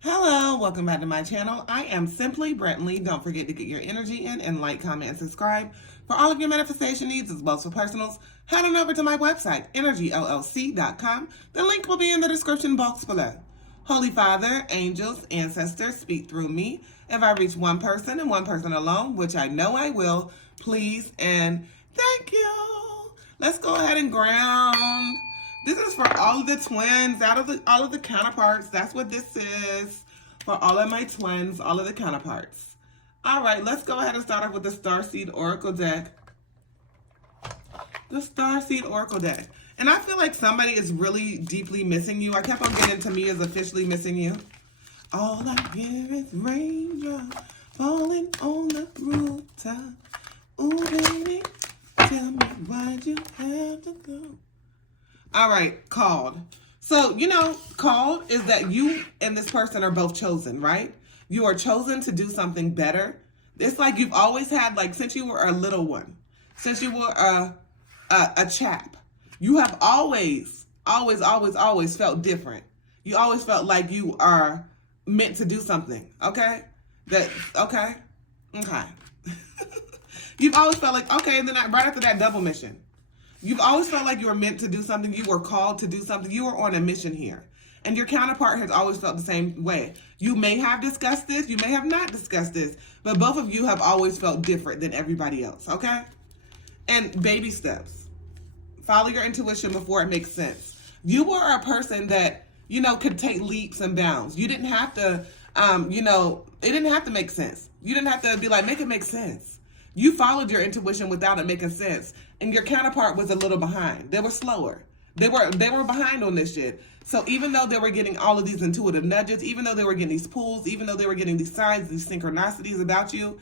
Hello, welcome back to my channel. I am Simply Brentley. Don't forget to get your energy in and like, comment, and subscribe. For all of your manifestation needs as well as for personals, head on over to my website, energyllc.com. The link will be in the description box below. Holy Father, angels, ancestors, speak through me. If I reach one person and one person alone, which I know I will, please and thank you. Let's go ahead and ground. This is for all of the twins, all of the counterparts. That's what this is for all of my twins, all of the counterparts. All right, let's go ahead and start off with the Starseed Oracle deck. The Starseed Oracle deck. And I feel like somebody is really deeply missing you. I kept on getting to me as officially missing you. All I hear is raindrops falling on the rooftop. Ooh, baby, tell me why'd you have to go? All right, called. So, called is that you and this person are both chosen, right? You are chosen to do something better. It's like you've always had, like, since you were a little one, since you were a chap, you have always felt different. You always felt like you are meant to do something, okay? Okay. You've always felt like, okay, and then right after that, double mission. You've always felt like you were meant to do something. You were called to do something. You were on a mission here. And your counterpart has always felt the same way. You may have discussed this. You may have not discussed this. But both of you have always felt different than everybody else, okay? And baby steps. Follow your intuition before it makes sense. You were a person that, could take leaps and bounds. You didn't have to, it didn't have to make sense. You didn't have to be like, make it make sense. You followed your intuition without it making sense. And your counterpart was a little behind. They were slower. They were behind on this shit. So even though they were getting all of these intuitive nudges, even though they were getting these pulls, even though they were getting these signs, these synchronicities about you,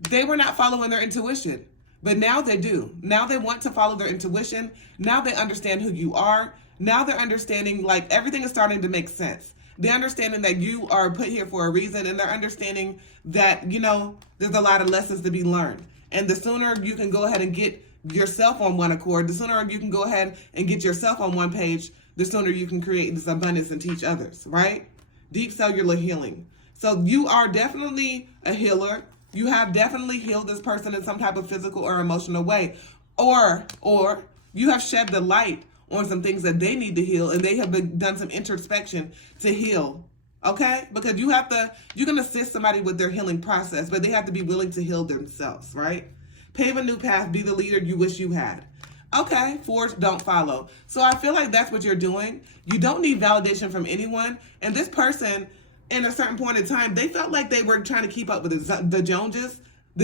they were not following their intuition. But now they do. Now they want to follow their intuition. Now they understand who you are. Now they're understanding, like, everything is starting to make sense. They're understanding that you are put here for a reason, and they're understanding that, there's a lot of lessons to be learned. And the sooner you can go ahead and get yourself on one accord, the sooner you can go ahead and get yourself on one page, the sooner you can create this abundance and teach others, right? Deep cellular healing. So you are definitely a healer. You have definitely healed this person in some type of physical or emotional way. Or you have shed the light on some things that they need to heal, and they have done some introspection to heal. Okay? Because you can assist somebody with their healing process, but they have to be willing to heal themselves, right? Pave a new path, be the leader you wish you had. Okay, forge, don't follow. So I feel like that's what you're doing. You don't need validation from anyone. And this person, in a certain point in time, they felt like they were trying to keep up with the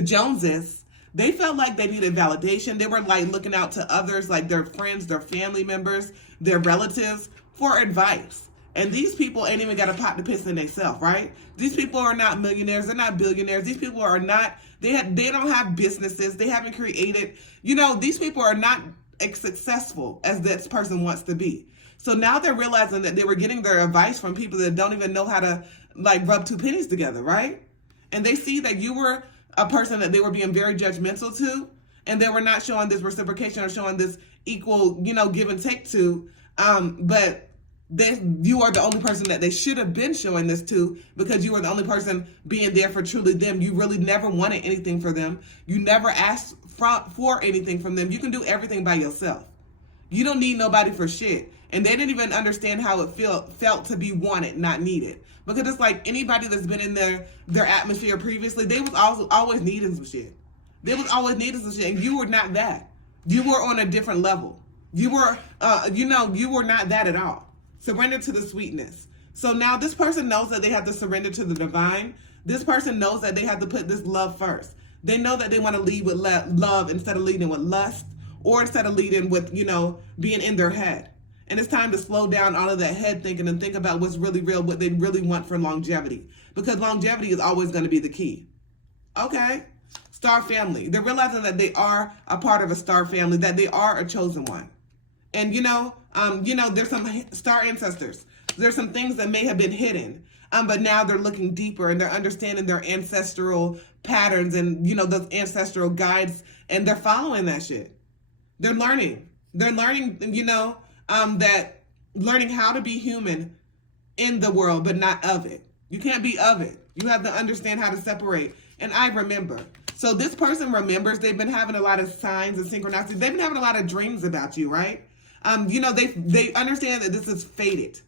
Joneses. They felt like they needed validation. They were like looking out to others, like their friends, their family members, their relatives, for advice. And these people ain't even got a pot to piss in themselves, right? These people are not millionaires. They're not billionaires. These people are not, they don't have businesses. They haven't created, these people are not as successful as this person wants to be. So now they're realizing that they were getting their advice from people that don't even know how to, like, rub two pennies together, right? And they see that you were a person that they were being very judgmental to, and they were not showing this reciprocation or showing this equal, give and take to, but you are the only person that they should have been showing this to, because you were the only person being there for truly them. You really never wanted anything for them. You never asked for anything from them. You can do everything by yourself. You don't need nobody for shit. And they didn't even understand how it felt to be wanted, not needed. Because it's like anybody that's been in their atmosphere previously, they was always needing some shit. They was always needing some shit, and you were not that. You were on a different level. You were, you were not that at all. Surrender to the sweetness. So now this person knows that they have to surrender to the divine. This person knows that they have to put this love first. They know that they want to lead with love instead of leading with lust, or instead of leading with, being in their head. And it's time to slow down all of that head thinking and think about what's really real, what they really want for longevity. Because longevity is always going to be the key. Okay? Star family. They're realizing that they are a part of a star family, that they are a chosen one. And, there's some star ancestors. There's some things that may have been hidden, but now they're looking deeper and they're understanding their ancestral patterns and, those ancestral guides, and they're following that shit. They're learning. They're learning, that learning how to be human in the world, but not of it. You can't be of it. You have to understand how to separate. And I remember. So this person remembers. They've been having a lot of signs and synchronicities. They've been having a lot of dreams about you, right? You know, they understand that this is fated.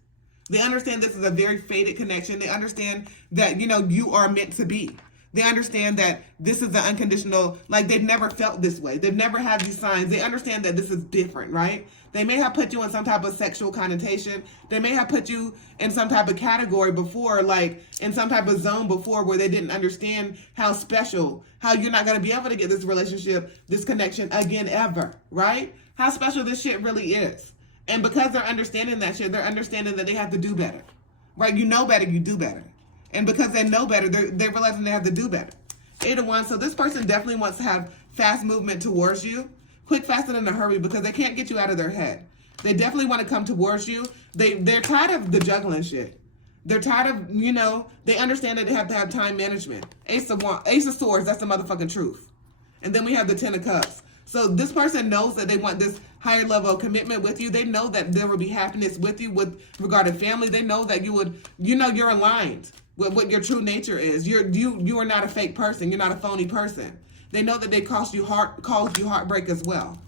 They understand this is a very fated connection. They understand that, you know, you are meant to be. They understand that this is the unconditional, like they've never felt this way. They've never had these signs. They understand that this is different, right? They may have put you in some type of sexual connotation. They may have put you in some type of category before, like in some type of zone before where they didn't understand how special, how you're not going to be able to get this relationship, this connection again ever, right? How special this shit really is. And because they're understanding that shit, they're understanding that they have to do better, right? You know better, you do better. And because they know better, they're realizing they have to do better. 8 of Wands. So this person definitely wants to have fast movement towards you. Quick, fast, and in a hurry because they can't get you out of their head. They definitely want to come towards you. They're tired of the juggling shit. They're tired of, you know, they understand that they have to have time management. Ace of Swords, that's the motherfucking truth. And then we have the 10 of Cups. So this person knows that they want this higher level of commitment with you. They know that there will be happiness with you with regard to family. They know that you would, you know, you're aligned with what your true nature is. You are not a fake person. You're not a phony person. They know that they caused you heartbreak as well.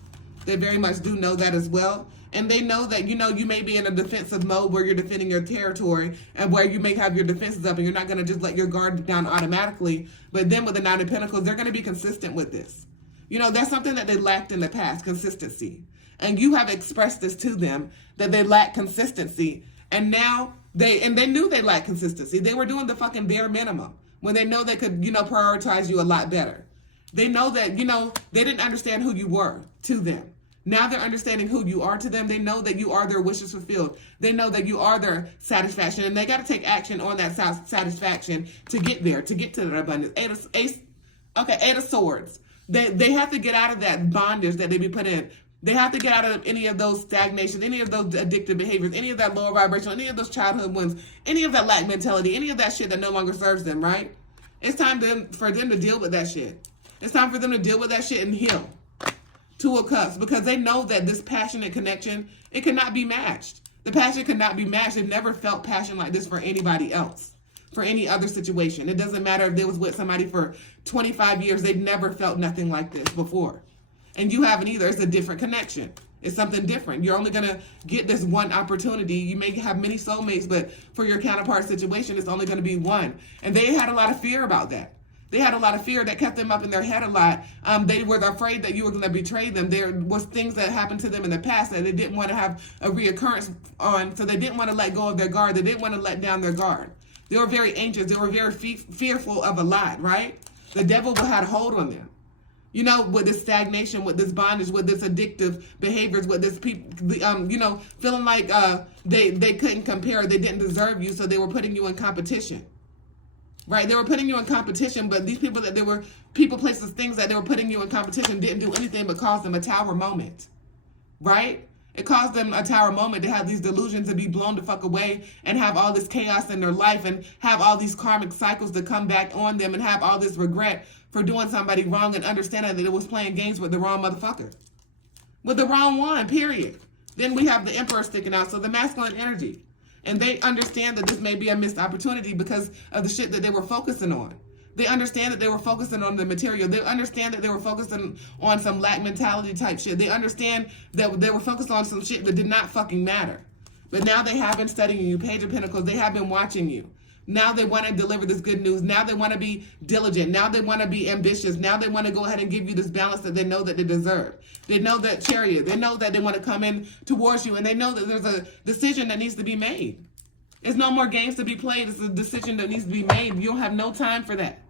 They very much do know that as well. And they know that, you know, you may be in a defensive mode where you're defending your territory and where you may have your defenses up and you're not going to just let your guard down automatically. But then with the 9 of Pentacles, they're going to be consistent with this. You know, that's something that they lacked in the past, consistency. And you have expressed this to them, that they lack consistency. And now they knew they lacked consistency. They were doing the fucking bare minimum when they know they could, you know, prioritize you a lot better. They know that, you know, they didn't understand who you were to them. Now they're understanding who you are to them. They know that you are their wishes fulfilled. They know that you are their satisfaction. And they got to take action on that satisfaction to get there, to get to their abundance. 8 of Swords. They have to get out of that bondage that they be put in. They have to get out of any of those stagnations, any of those addictive behaviors, any of that lower vibration, any of those childhood wounds, any of that lack mentality, any of that shit that no longer serves them, right? It's time for them to deal with that shit. It's time for them to deal with that shit and heal. 2 of Cups, because they know that this passionate connection, it cannot be matched. The passion cannot be matched. They've never felt passion like this for anybody else, for any other situation. It doesn't matter if they was with somebody for 25 years. They've never felt nothing like this before. And you haven't either. It's a different connection. It's something different. You're only going to get this one opportunity. You may have many soulmates, but for your counterpart situation, it's only going to be one. And they had a lot of fear about that. They had a lot of fear that kept them up in their head a lot. They were afraid that you were going to betray them. There was things that happened to them in the past that they didn't want to have a reoccurrence on, so they didn't want to let go of their guard. They didn't want to let down their guard. They were very anxious. They were very fearful of a lot, right? The devil had a hold on them. You know, with this stagnation, with this bondage, with this addictive behaviors, with this you know, feeling like they couldn't compare, they didn't deserve you, so they were putting you in competition. Right? They were putting you in competition, but these people places, things that they were putting you in competition didn't do anything but cause them a tower moment. Right? It caused them a tower moment to have these delusions to be blown the fuck away and have all this chaos in their life and have all these karmic cycles to come back on them and have all this regret for doing somebody wrong and understanding that it was playing games with the wrong motherfucker. With the wrong one, period. Then we have the Emperor sticking out, so the masculine energy. And they understand that this may be a missed opportunity because of the shit that they were focusing on. They understand that they were focusing on the material. They understand that they were focusing on some lack mentality type shit. They understand that they were focused on some shit that did not fucking matter. But now they have been studying you. Page of Pentacles, they have been watching you. Now they want to deliver this good news. Now they want to be diligent. Now they want to be ambitious. Now they want to go ahead and give you this balance that they know that they deserve. They know that Chariot. They know that they want to come in towards you. And they know that there's a decision that needs to be made. There's no more games to be played. It's a decision that needs to be made. You don't have no time for that.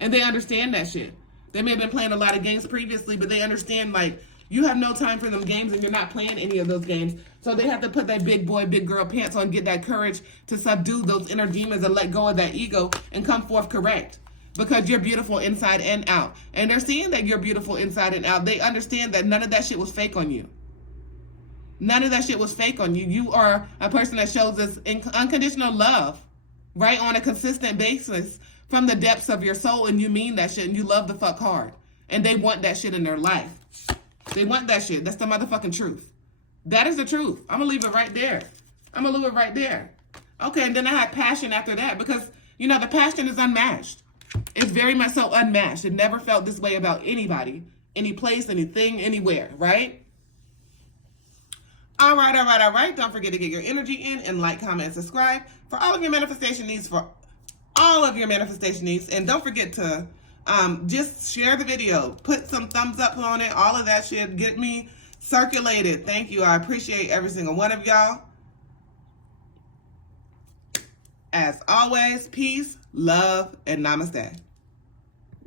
And they understand that shit. They may have been playing a lot of games previously, but they understand, like, you have no time for them games and you're not playing any of those games. So they have to put that big boy, big girl pants on, get that courage to subdue those inner demons and let go of that ego and come forth correct. Because you're beautiful inside and out. And they're seeing that you're beautiful inside and out. They understand that none of that shit was fake on you. None of that shit was fake on you. You are a person that shows this unconditional love, right, on a consistent basis from the depths of your soul, and you mean that shit, and you love the fuck hard. And they want that shit in their life. They want that shit. That's the motherfucking truth. That is the truth. I'm going to leave it right there. I'm going to leave it right there. Okay, and then I had passion after that because, you know, the passion is unmatched. It's very much so unmatched. It never felt this way about anybody, any place, anything, anywhere, right? All right. Don't forget to get your energy in and like, comment, and subscribe for all of your manifestation needs, And don't forget to just share the video, put some thumbs up on it, all of that shit. Get me circulated. Thank you. I appreciate every single one of y'all. As always, peace, love, and namaste.